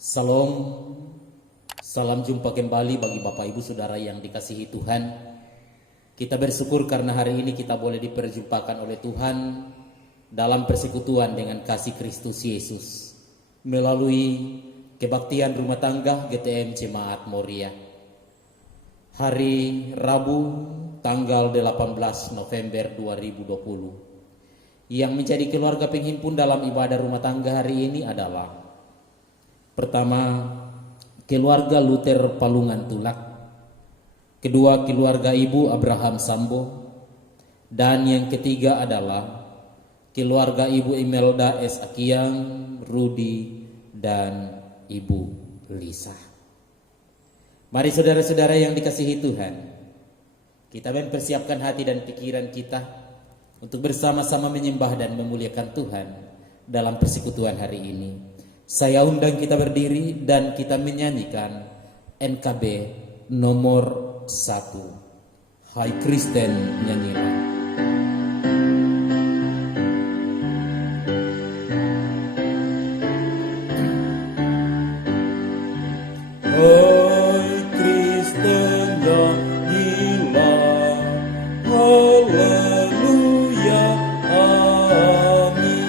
Salam, salam jumpa kembali bagi Bapak Ibu Saudara yang dikasihi Tuhan. Kita bersyukur karena hari ini kita boleh diperjumpakan oleh Tuhan dalam persekutuan dengan kasih Kristus Yesus melalui kebaktian rumah tangga GTM Jemaat Moria. Hari Rabu tanggal 18 November 2020. Yang menjadi keluarga penghimpun dalam ibadah rumah tangga hari ini adalah: pertama, keluarga Luther Palungan Tulak. Kedua, keluarga Ibu Abraham Sambo. Dan yang ketiga adalah keluarga Ibu Imelda S. Akiang, Rudi, dan Ibu Lisa. Mari saudara-saudara yang dikasihi Tuhan, kita mempersiapkan hati dan pikiran kita untuk bersama-sama menyembah dan memuliakan Tuhan dalam persekutuan hari ini. Saya undang kita berdiri dan kita menyanyikan NKB nomor 1. Hai Kristen, nyanyilah. Hai Kristen, nyanyilah. Haleluya, amin.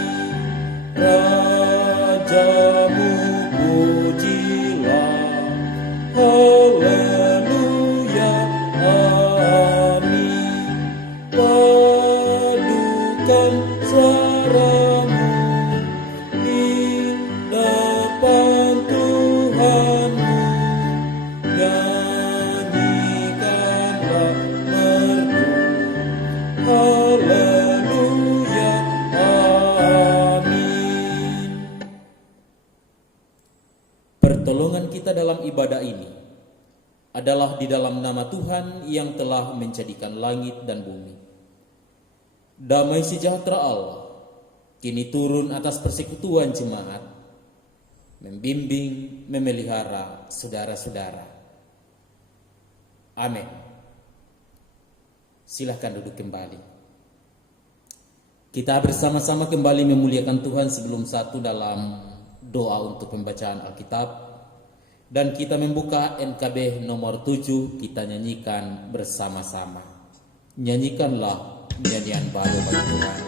Rajamu pujilah. Haleluya, amin. Padukan suaramu di depan Tuhanmu. Nyanyikanlah merdu. Haleluya, amin. Pertolongan kita dalam ibadah ini adalah di dalam nama Tuhan yang telah menjadikan langit dan bumi. Damai sejahtera Allah kini turun atas persekutuan jemaat, membimbing, memelihara saudara-saudara. Amin. Silahkan duduk kembali. Kita bersama-sama kembali memuliakan Tuhan sebelum satu dalam doa untuk pembacaan Alkitab. Dan kita membuka NKB nomor 7, kita nyanyikan bersama-sama. Nyanyikanlah nyanyian baru bagi Tuhan.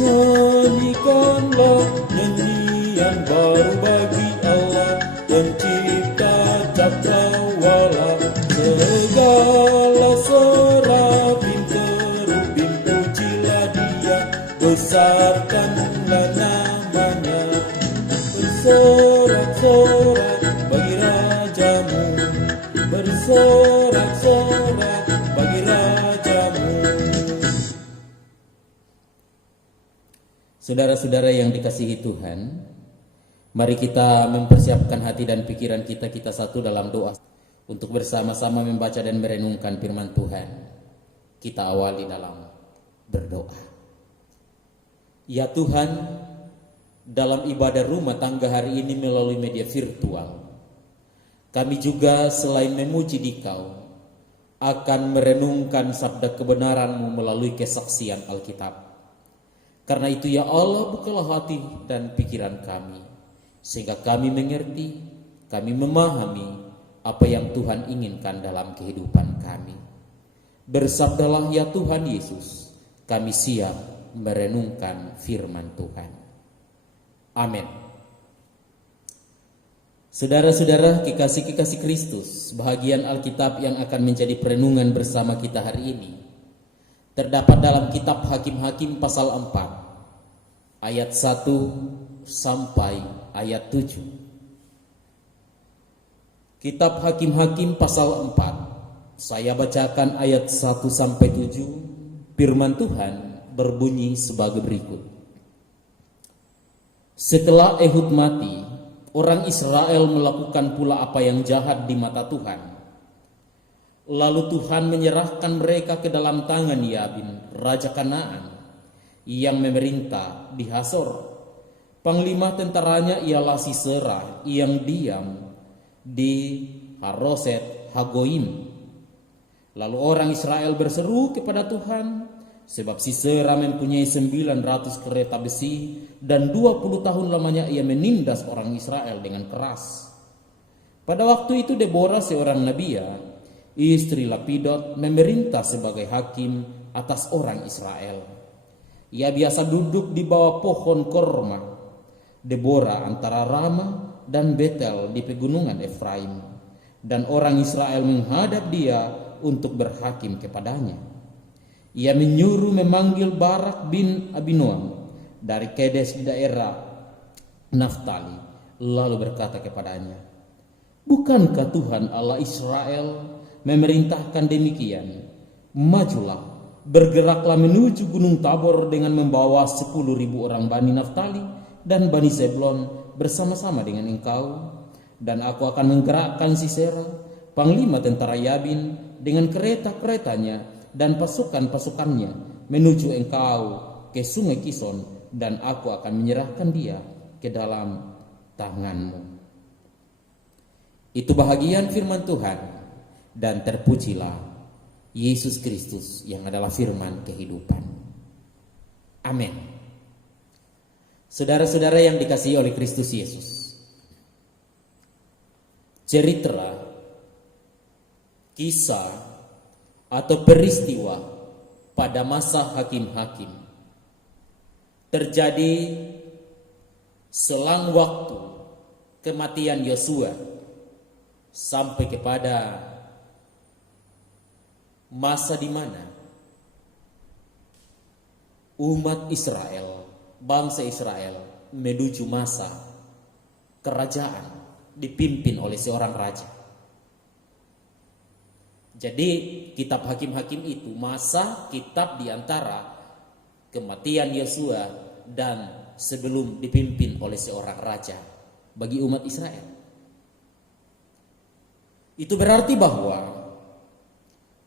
Nyanyikanlah nyanyian baru bagi Allah, pencipta cakrawala. Segala serafim kerubim pujilah Dia, besarkanlah namanya. Bersorak-sorak bagi Rajamu, bersorak-sorak bagi Rajamu. Saudara-saudara yang dikasihi Tuhan, mari kita mempersiapkan hati dan pikiran kita satu dalam doa untuk bersama-sama membaca dan merenungkan firman Tuhan. Kita awali dalam berdoa. Ya Tuhan, dalam ibadah rumah tangga hari ini melalui media virtual, kami juga selain memuji Dikau, akan merenungkan sabda kebenaran-Mu melalui kesaksian Alkitab. Karena itu ya Allah, bukalah hati dan pikiran kami, sehingga kami mengerti, kami memahami apa yang Tuhan inginkan dalam kehidupan kami. Bersabdalah ya Tuhan Yesus, kami siap merenungkan firman Tuhan. Amin. Saudara-saudara kekasih-kekasih Kristus, bahagian Alkitab yang akan menjadi perenungan bersama kita hari ini terdapat dalam kitab Hakim-Hakim pasal 4 ayat 1 sampai ayat 7. Kitab Hakim-Hakim pasal 4, saya bacakan ayat 1 sampai 7. Firman Tuhan berbunyi sebagai berikut. Setelah Ehud mati, orang Israel melakukan pula apa yang jahat di mata Tuhan. Lalu Tuhan menyerahkan mereka ke dalam tangan Yabin, raja Kanaan, yang memerintah di Hasor. Panglima tentaranya ialah Sisera yang diam di Haroset Hagoim. Lalu orang Israel berseru kepada Tuhan, sebab Sisera mempunyai 900 kereta besi dan 20 tahun lamanya ia menindas orang Israel dengan keras. Pada waktu itu Deborah seorang nabia, istri Lapidot, memerintah sebagai hakim atas orang Israel. Ia biasa duduk di bawah pohon korma, Deborah antara Rama dan Betel di pegunungan Efraim. Dan orang Israel menghadap dia untuk berhakim kepadanya. Ia menyuruh memanggil Barak bin Abinoam dari Kedes di daerah Naftali, lalu berkata kepadanya, "Bukankah Tuhan Allah Israel memerintahkan demikian? Majulah, bergeraklah menuju Gunung Tabor dengan membawa 10.000 orang Bani Naftali dan Bani Zebulon bersama-sama dengan engkau. Dan aku akan menggerakkan Sisera, panglima tentara Yabin, dengan kereta-keretanya dan pasukan-pasukannya menuju engkau ke sungai Kison, dan aku akan menyerahkan dia ke dalam tanganmu." Itu bahagian firman Tuhan, dan terpujilah Yesus Kristus yang adalah firman kehidupan. Amin. Saudara-saudara yang dikasihi oleh Kristus Yesus, cerita, kisah, atau peristiwa pada masa hakim-hakim terjadi selang waktu kematian Yosua sampai kepada masa di mana umat Israel, bangsa Israel menuju masa kerajaan dipimpin oleh seorang raja. Jadi kitab Hakim-Hakim itu masa kitab di antara kematian Yosua dan sebelum dipimpin oleh seorang raja bagi umat Israel. Itu berarti bahwa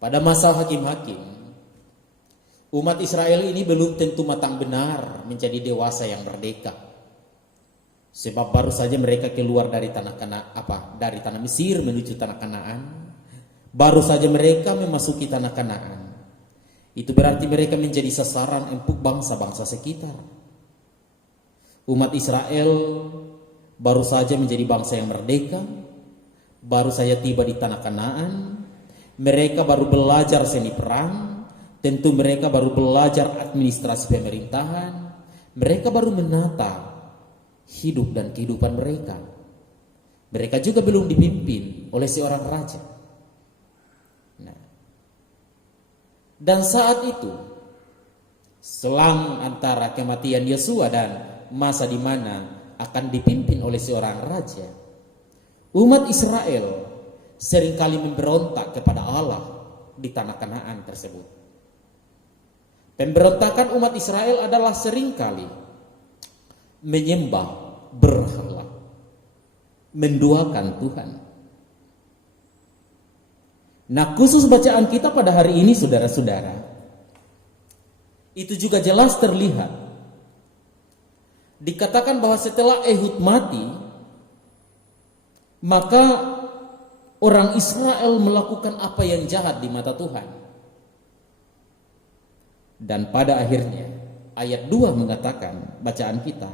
pada masa Hakim-Hakim umat Israel ini belum tentu matang benar menjadi dewasa yang merdeka. Sebab baru saja mereka keluar dari tanah dari tanah Mesir menuju tanah Kanaan. Baru saja mereka memasuki tanah Kanaan. Itu berarti mereka menjadi sasaran empuk bangsa-bangsa sekitar. Umat Israel baru saja menjadi bangsa yang merdeka, baru saja tiba di tanah Kanaan. Mereka baru belajar seni perang, tentu mereka baru belajar administrasi pemerintahan, mereka baru menata hidup dan kehidupan mereka. Mereka juga belum dipimpin oleh seorang raja. Nah, dan saat itu selang antara kematian Yosua dan masa di mana akan dipimpin oleh seorang raja, umat Israel seringkali memberontak kepada Allah di tanah Kanaan tersebut. Pemberontakan umat Israel adalah seringkali menyembah berhala, menduakan Tuhan. Nah, khusus bacaan kita pada hari ini saudara-saudara, itu juga jelas terlihat. Dikatakan bahwa setelah Ehud mati, maka orang Israel melakukan apa yang jahat di mata Tuhan. Dan pada akhirnya ayat 2 mengatakan, bacaan kita,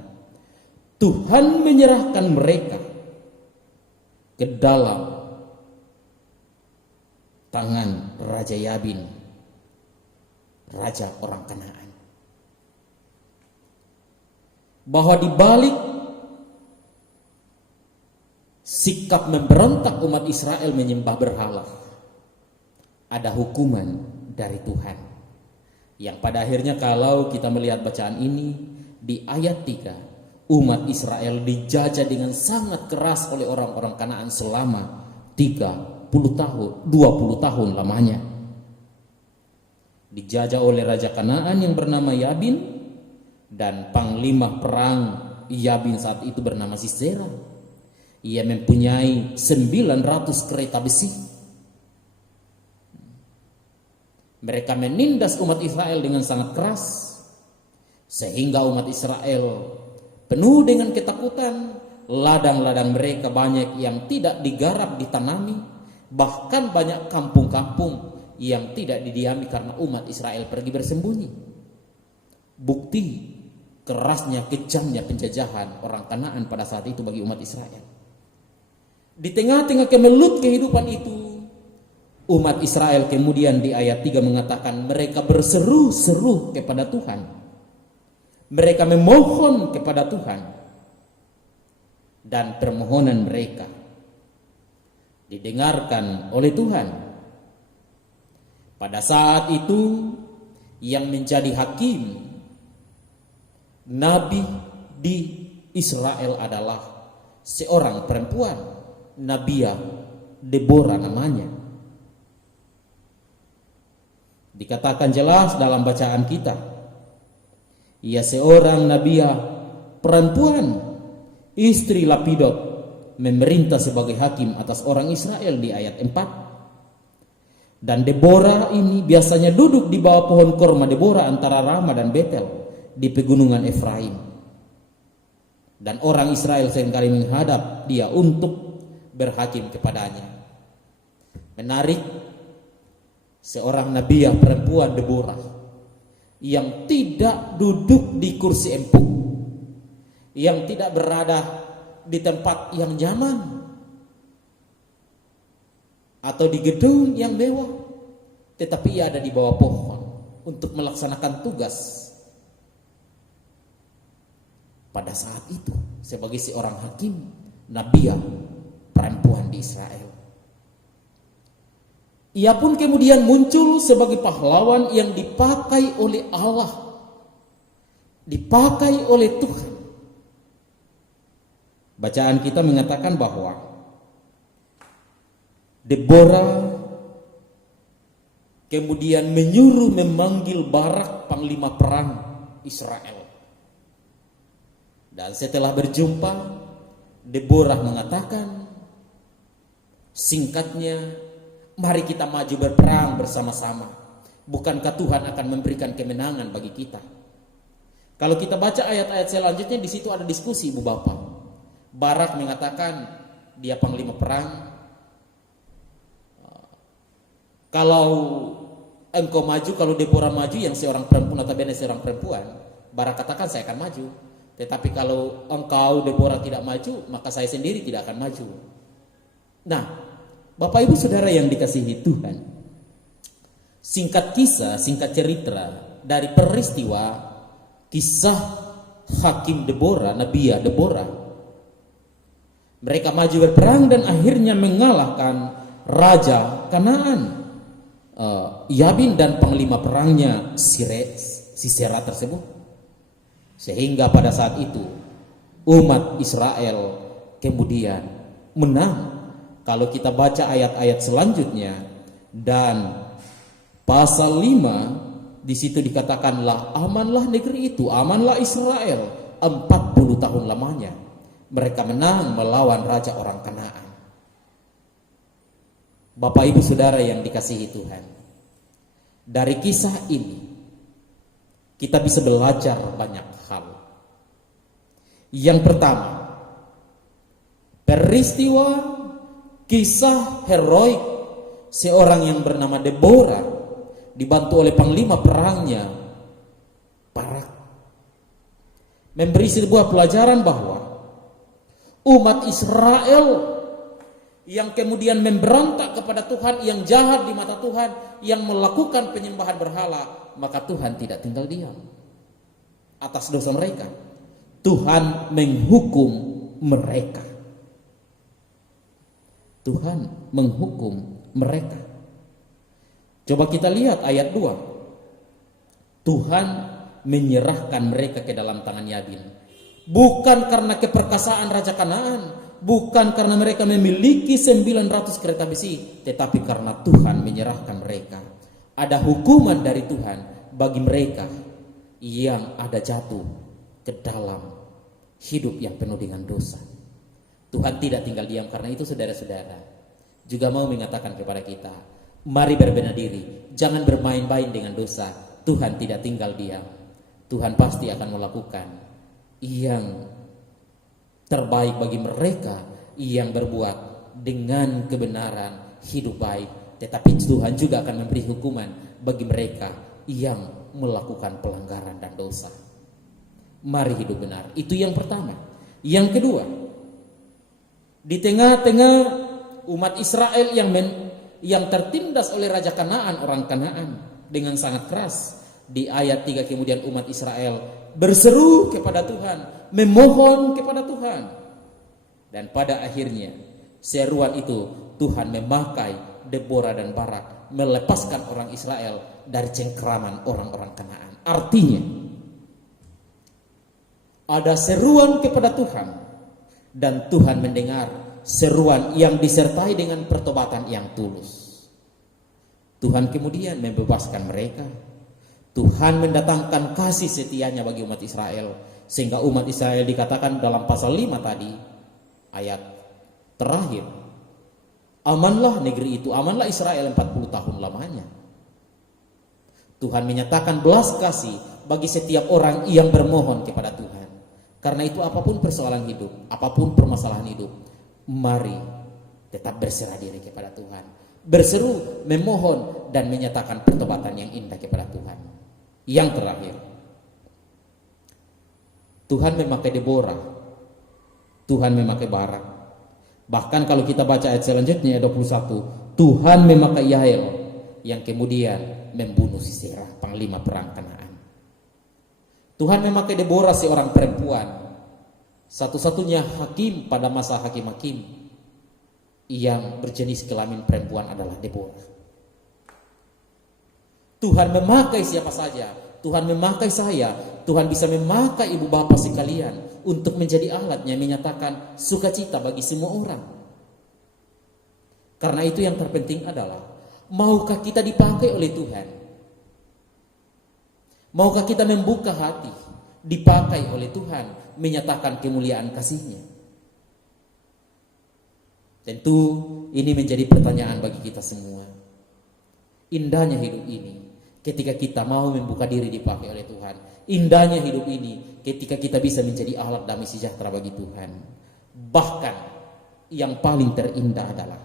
Tuhan menyerahkan mereka ke dalam tangan Raja Yabin, raja orang Kanaan. Bahwa di balik sikap memberontak umat Israel menyembah berhala, ada hukuman dari Tuhan. Yang pada akhirnya kalau kita melihat bacaan ini di ayat 3, umat Israel dijajah dengan sangat keras oleh orang-orang Kanaan selama 20 tahun lamanya. Dijajah oleh Raja Kanaan yang bernama Yabin, dan panglima perang Yabin saat itu bernama Sisera. Ia mempunyai 900 kereta besi. Mereka menindas umat Israel dengan sangat keras, sehingga umat Israel penuh dengan ketakutan. Ladang-ladang mereka banyak yang tidak digarap, ditanami. Bahkan banyak kampung-kampung yang tidak didiami karena umat Israel pergi bersembunyi. Bukti kerasnya, kejamnya penjajahan orang Kanaan pada saat itu bagi umat Israel. Di tengah-tengah kemelut kehidupan itu, umat Israel kemudian di ayat 3 mengatakan mereka berseru-seru kepada Tuhan. Mereka memohon kepada Tuhan. Dan permohonan mereka didengarkan oleh Tuhan. Pada saat itu yang menjadi hakim nabi di Israel adalah seorang perempuan, Nabiya Deborah namanya. Dikatakan jelas dalam bacaan kita, ia seorang Nabiya perempuan, istri Lapidot, memerintah sebagai hakim atas orang Israel di ayat 4. Dan Deborah ini biasanya duduk di bawah pohon korma Deborah antara Rama dan Betel di pegunungan Efraim. Dan orang Israel seringkali menghadap dia untuk berhakim kepadanya. Menarik, seorang Nabiya perempuan Deborah yang tidak duduk di kursi empuk, yang tidak berada di tempat yang nyaman atau di gedung yang mewah, tetapi ia ada di bawah pohon untuk melaksanakan tugas pada saat itu sebagai seorang hakim, Nabiya perempuan di Israel. Ia pun kemudian muncul sebagai pahlawan yang dipakai oleh Allah, dipakai oleh Tuhan. Bacaan kita mengatakan bahwa Deborah kemudian menyuruh memanggil Barak, panglima perang Israel. Dan setelah berjumpa, Deborah mengatakan, singkatnya, mari kita maju berperang bersama-sama. Bukankah Tuhan akan memberikan kemenangan bagi kita? Kalau kita baca ayat-ayat selanjutnya, di situ ada diskusi, Ibu Bapak. Barak mengatakan dia panglima perang. Kalau engkau maju, kalau Deborah maju yang seorang perempuan, notabene seorang perempuan, Barak katakan saya akan maju. Tetapi kalau engkau Deborah tidak maju, maka saya sendiri tidak akan maju. Nah, Bapak Ibu Saudara yang dikasihi Tuhan, singkat kisah, singkat cerita dari peristiwa kisah hakim Deborah, Nabiya Deborah, mereka maju berperang dan akhirnya mengalahkan Raja Kanaan, Yabin dan panglima perangnya Sisera tersebut. Sehingga pada saat itu umat Israel kemudian menang. Kalau kita baca ayat-ayat selanjutnya dan pasal 5, di situ dikatakanlah amanlah negeri itu, amanlah Israel 40 tahun lamanya. Mereka menang melawan raja orang Kanaan. Bapak Ibu Saudara yang dikasihi Tuhan, dari kisah ini kita bisa belajar banyak hal. Yang pertama, peristiwa kisah heroik seorang yang bernama Deborah dibantu oleh panglima perangnya Barak memberi sebuah pelajaran bahwa umat Israel yang kemudian memberontak kepada Tuhan, yang jahat di mata Tuhan, yang melakukan penyembahan berhala, maka Tuhan tidak tinggal diam atas dosa mereka. Tuhan menghukum mereka. Tuhan menghukum mereka. Coba kita lihat ayat 2. Tuhan menyerahkan mereka ke dalam tangan Yabin. Bukan karena keperkasaan Raja Kanaan, bukan karena mereka memiliki 900 kereta besi, tetapi karena Tuhan menyerahkan mereka. Ada hukuman dari Tuhan bagi mereka yang ada jatuh ke dalam hidup yang penuh dengan dosa. Tuhan tidak tinggal diam. Karena itu saudara-saudara juga mau mengatakan kepada kita, mari berbenah diri, jangan bermain-main dengan dosa. Tuhan tidak tinggal diam. Tuhan pasti akan melakukan yang terbaik bagi mereka yang berbuat dengan kebenaran, hidup baik tetapi Tuhan juga akan memberi hukuman bagi mereka yang melakukan pelanggaran dan dosa. Mari hidup benar. Itu yang pertama. Yang kedua, di tengah-tengah umat Israel yang tertindas oleh Raja Kanaan, orang Kanaan, dengan sangat keras. Di ayat 3 kemudian umat Israel berseru kepada Tuhan, memohon kepada Tuhan. Dan pada akhirnya seruan itu Tuhan memakai Deborah dan Barak melepaskan orang Israel dari cengkeraman orang-orang Kanaan. Artinya ada seruan kepada Tuhan dan Tuhan mendengar seruan yang disertai dengan pertobatan yang tulus. Tuhan kemudian membebaskan mereka. Tuhan mendatangkan kasih setianya bagi umat Israel, sehingga umat Israel dikatakan dalam pasal 5 tadi, ayat terakhir, amanlah negeri itu, amanlah Israel 40 tahun lamanya. Tuhan menyatakan belas kasih bagi setiap orang yang bermohon kepada Tuhan. Karena itu apapun persoalan hidup, apapun permasalahan hidup, mari tetap berserah diri kepada Tuhan, berseru, memohon, dan menyatakan pertobatan yang indah kepada Tuhan. Yang terakhir, Tuhan memakai Deborah, Tuhan memakai Barak. Bahkan kalau kita baca ayat selanjutnya, ayat 21, Tuhan memakai Yael yang kemudian membunuh Sisera, panglima perang Kanaan. Tuhan memakai Deborah, seorang perempuan, satu-satunya hakim pada masa hakim-hakim yang berjenis kelamin perempuan adalah Deborah. Tuhan memakai siapa saja, Tuhan memakai saya, Tuhan bisa memakai ibu bapak sekalian untuk menjadi alatnya menyatakan sukacita bagi semua orang. Karena itu yang terpenting adalah, maukah kita dipakai oleh Tuhan? Maukah kita membuka hati, dipakai oleh Tuhan, menyatakan kemuliaan kasih-Nya? Tentu ini menjadi pertanyaan bagi kita semua. Indahnya hidup ini ketika kita mau membuka diri dipakai oleh Tuhan. Indahnya hidup ini ketika kita bisa menjadi alat damai sejahtera bagi Tuhan. Bahkan yang paling terindah adalah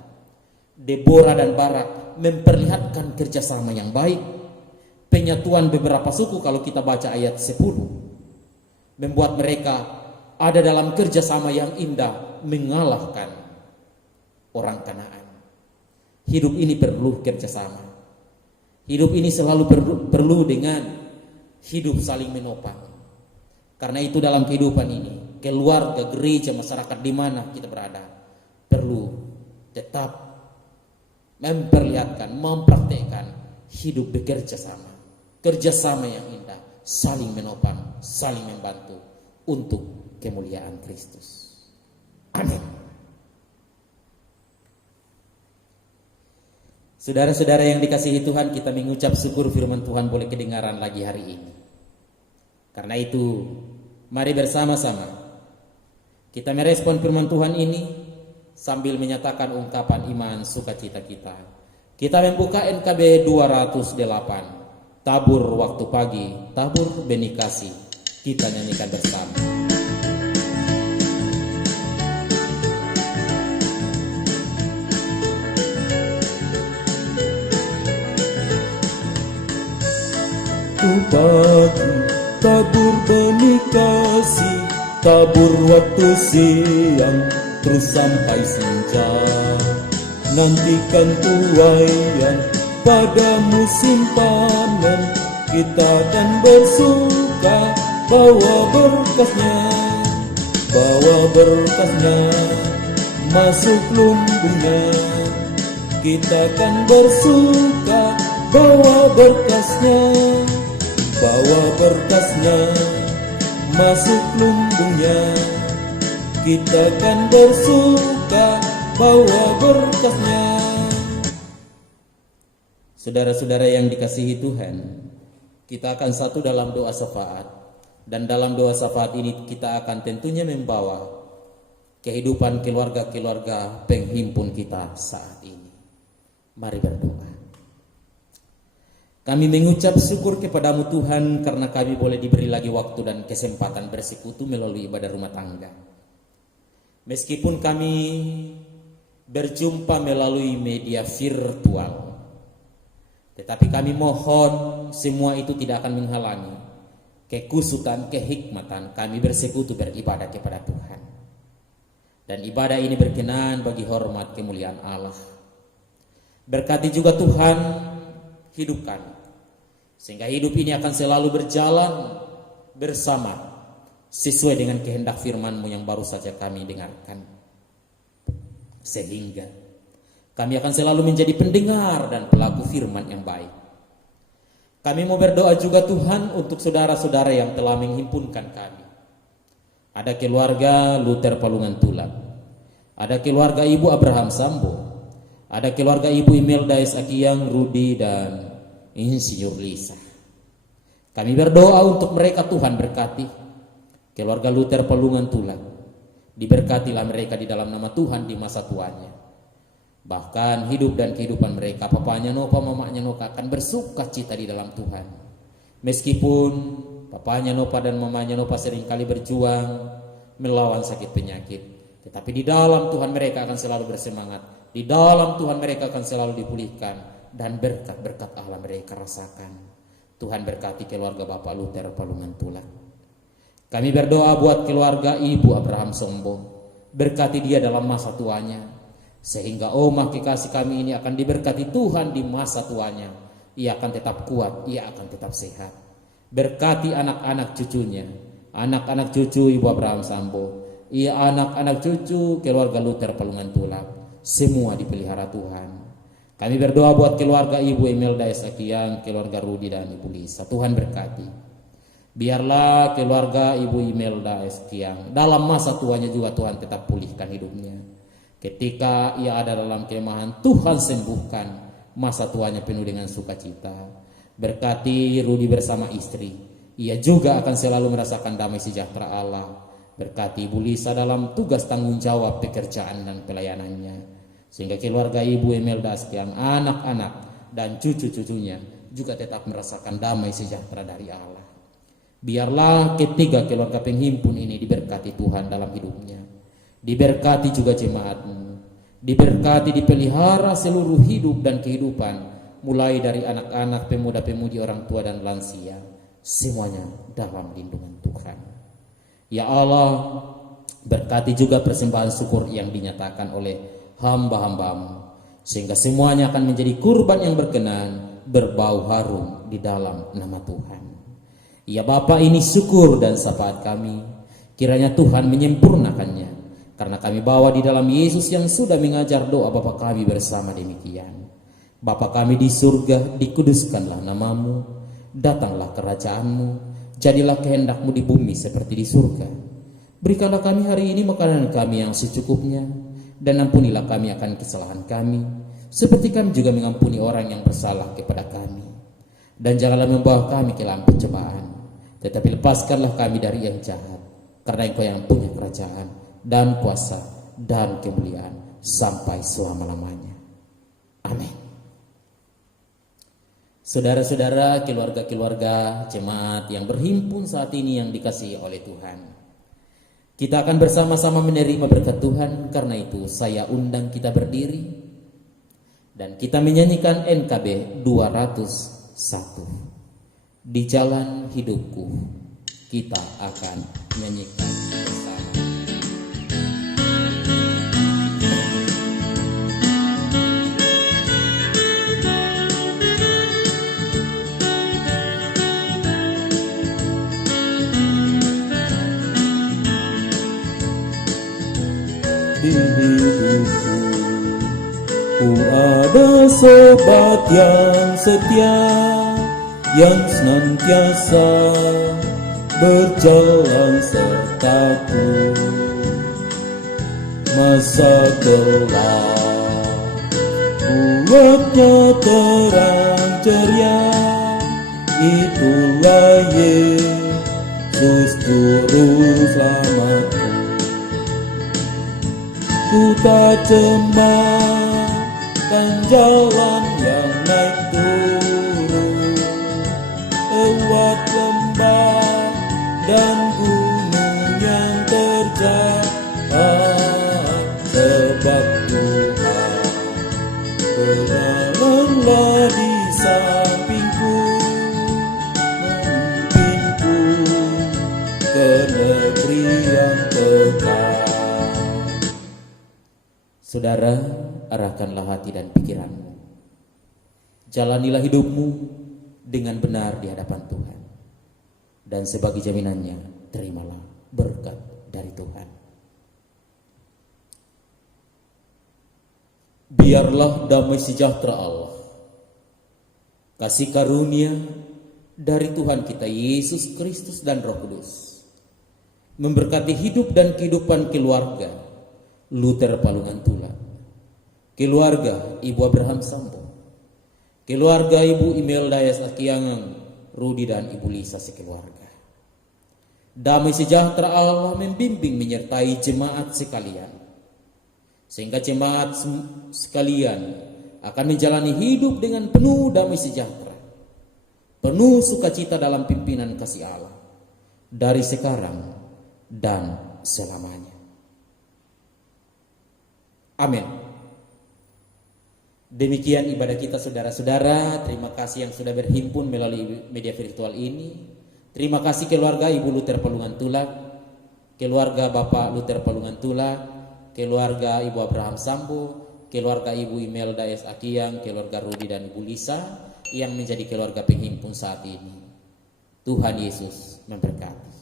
Deborah dan Barak memperlihatkan kerjasama yang baik. Penyatuan beberapa suku, kalau kita baca ayat 10, membuat mereka ada dalam kerjasama yang indah mengalahkan orang Kanaan. Hidup ini perlu kerjasama. Hidup ini selalu perlu dengan hidup saling menopang. Karena itu dalam kehidupan ini, keluarga, gereja, masyarakat di mana kita berada, perlu tetap memperlihatkan, mempraktekkan hidup bekerja sama. Kerjasama yang indah, saling menopang, saling membantu untuk kemuliaan Kristus. Amin. Saudara-saudara yang dikasihi Tuhan, kita mengucap syukur firman Tuhan boleh kedengaran lagi hari ini. Karena itu, mari bersama-sama kita merespon firman Tuhan ini sambil menyatakan ungkapan iman sukacita kita. Kita membuka NKB 208, tabur waktu pagi, tabur benih kasih. Kita nyanyikan bersama. Pagi, tabur benih kasih, tabur waktu siang, terus sampai senja. Nantikan tuaian pada musim panen, kita akan bersuka, bawa berkasnya, masuk lumbungnya. Kita akan bersuka, bawa berkasnya, masuk lumbungnya. Kita akan bersuka, bawa berkasnya. Saudara-saudara yang dikasihi Tuhan, kita akan satu dalam doa syafaat. Dan dalam doa syafaat ini kita akan tentunya membawa kehidupan keluarga-keluarga penghimpun kita saat ini. Mari berdoa. Kami mengucap syukur kepadamu Tuhan, karena kami boleh diberi lagi waktu dan kesempatan bersekutu melalui ibadah rumah tangga. Meskipun kami berjumpa melalui media virtual. Tetapi kami mohon semua itu tidak akan menghalangi kekusutan, kehikmatan kami bersekutu beribadah kepada Tuhan. Dan ibadah ini berkenan bagi hormat kemuliaan Allah. Berkati juga Tuhan hidup kami, sehingga hidup ini akan selalu berjalan bersama sesuai dengan kehendak firman-Mu yang baru saja kami dengarkan. Sehingga kami akan selalu menjadi pendengar dan pelaku firman yang baik. Kami mau berdoa juga Tuhan untuk saudara-saudara yang telah menghimpunkan kami. Ada keluarga Luther Palungan Tulang, ada keluarga Ibu Abraham Sambo, ada keluarga Ibu Imelda S. Akiyang, Rudi, dan Insinyur Lisa. Kami berdoa untuk mereka, Tuhan berkati keluarga Luther Palungan Tulang. Diberkatilah mereka di dalam nama Tuhan di masa tuanya. Bahkan hidup dan kehidupan mereka, papanya Nopa, mamanya Noka akan bersuka cita di dalam Tuhan. Meskipun papanya Nopa dan mamanya Nopa seringkali berjuang melawan sakit penyakit, tetapi di dalam Tuhan mereka akan selalu bersemangat. Di dalam Tuhan mereka akan selalu dipulihkan, dan berkat-berkat Allah mereka rasakan. Tuhan berkati keluarga Bapak Luther Palungan Tulang. Kami berdoa buat keluarga Ibu Abraham Sombo. Berkati dia dalam masa tuanya, sehingga omah kekasih kami ini akan diberkati Tuhan di masa tuanya. Ia akan tetap kuat, ia akan tetap sehat. Berkati anak-anak cucunya, anak-anak cucu Ibu Abraham Sambo, ia anak-anak cucu keluarga Luther Palungan Tulang, semua dipelihara Tuhan. Kami berdoa buat keluarga Ibu Imelda S. Akiyang, keluarga Rudi dan Ibu Lisa. Tuhan berkati. Biarlah keluarga Ibu Imelda S. Akiyang dalam masa tuanya juga Tuhan tetap pulihkan hidupnya. Ketika ia ada dalam kelemahan, Tuhan sembuhkan masa tuanya penuh dengan sukacita. Berkati Rudi bersama istri, ia juga akan selalu merasakan damai sejahtera Allah. Berkati Ibu Lisa dalam tugas tanggung jawab pekerjaan dan pelayanannya, sehingga keluarga Ibu Imelda Akiyang, anak-anak dan cucu-cucunya juga tetap merasakan damai sejahtera dari Allah. Biarlah ketiga keluarga penghimpun ini diberkati Tuhan dalam hidupnya. Diberkati juga jemaat-Mu, diberkati, dipelihara seluruh hidup dan kehidupan, mulai dari anak-anak, pemuda-pemudi, orang tua dan lansia, semuanya dalam lindungan Tuhan. Ya Allah, berkati juga persembahan syukur yang dinyatakan oleh hamba-hamba-Mu, sehingga semuanya akan menjadi kurban yang berkenan, berbau harum di dalam nama Tuhan. Ya Bapa, ini syukur dan syafaat kami, kiranya Tuhan menyempurnakannya, karena kami bawa di dalam Yesus yang sudah mengajar doa Bapa kami bersama demikian. Bapa kami di surga, dikuduskanlah nama-Mu, datanglah kerajaan-Mu, jadilah kehendak-Mu di bumi seperti di surga. Berikanlah kami hari ini makanan kami yang secukupnya, dan ampunilah kami akan kesalahan kami, seperti kami juga mengampuni orang yang bersalah kepada kami. Dan janganlah membawa kami ke dalam pencobaan, tetapi lepaskanlah kami dari yang jahat, karena Engkau yang punya kerajaan dan kuasa dan kemuliaan sampai selama-lamanya. Amin. Saudara-saudara, keluarga-keluarga jemaat yang berhimpun saat ini yang dikasihi oleh Tuhan, kita akan bersama-sama menerima berkat Tuhan. Karena itu saya undang kita berdiri dan kita menyanyikan NKB 201, Di Jalan Hidupku. Kita akan menyanyikan bersama. Di hidupku ku ada sobat yang setia, yang senantiasa berjalan sertaku. Masa gelap buatnya terang ceria, itulah Yesus Juru Selamatku. Ku tak cemaskan jalan yang naik turun, lewat lembah dan gunung yang terjal, sebab Tuhan sampingku, memimpinku ke negeri yang kekal. Saudara, arahkanlah hati dan pikiranmu. Jalanilah hidupmu dengan benar di hadapan Tuhan. Dan sebagai jaminannya, terimalah berkat dari Tuhan. Biarlah damai sejahtera Allah, kasih karunia dari Tuhan kita Yesus Kristus dan Roh Kudus memberkati hidup dan kehidupan keluarga Luther Palungan Tula, keluarga Ibu Abraham Sambo, keluarga Ibu Imelda Yasakiangang Rudi dan Ibu Lisa sekeluarga. Damai sejahtera Allah membimbing menyertai jemaat sekalian, sehingga jemaat sekalian akan menjalani hidup dengan penuh damai sejahtera, penuh sukacita dalam pimpinan kasih Allah dari sekarang dan selamanya. Amin. Demikian ibadah kita saudara-saudara. Terima kasih yang sudah berhimpun melalui media virtual ini. Terima kasih keluarga Ibu Luther Palungan Tula, keluarga Bapak Luther Palungan Tula, keluarga Ibu Abraham Sambo, keluarga Ibu Imelda S. Akiang, keluarga Rudi dan Ibu Lisa yang menjadi keluarga penghimpun saat ini. Tuhan Yesus memberkati.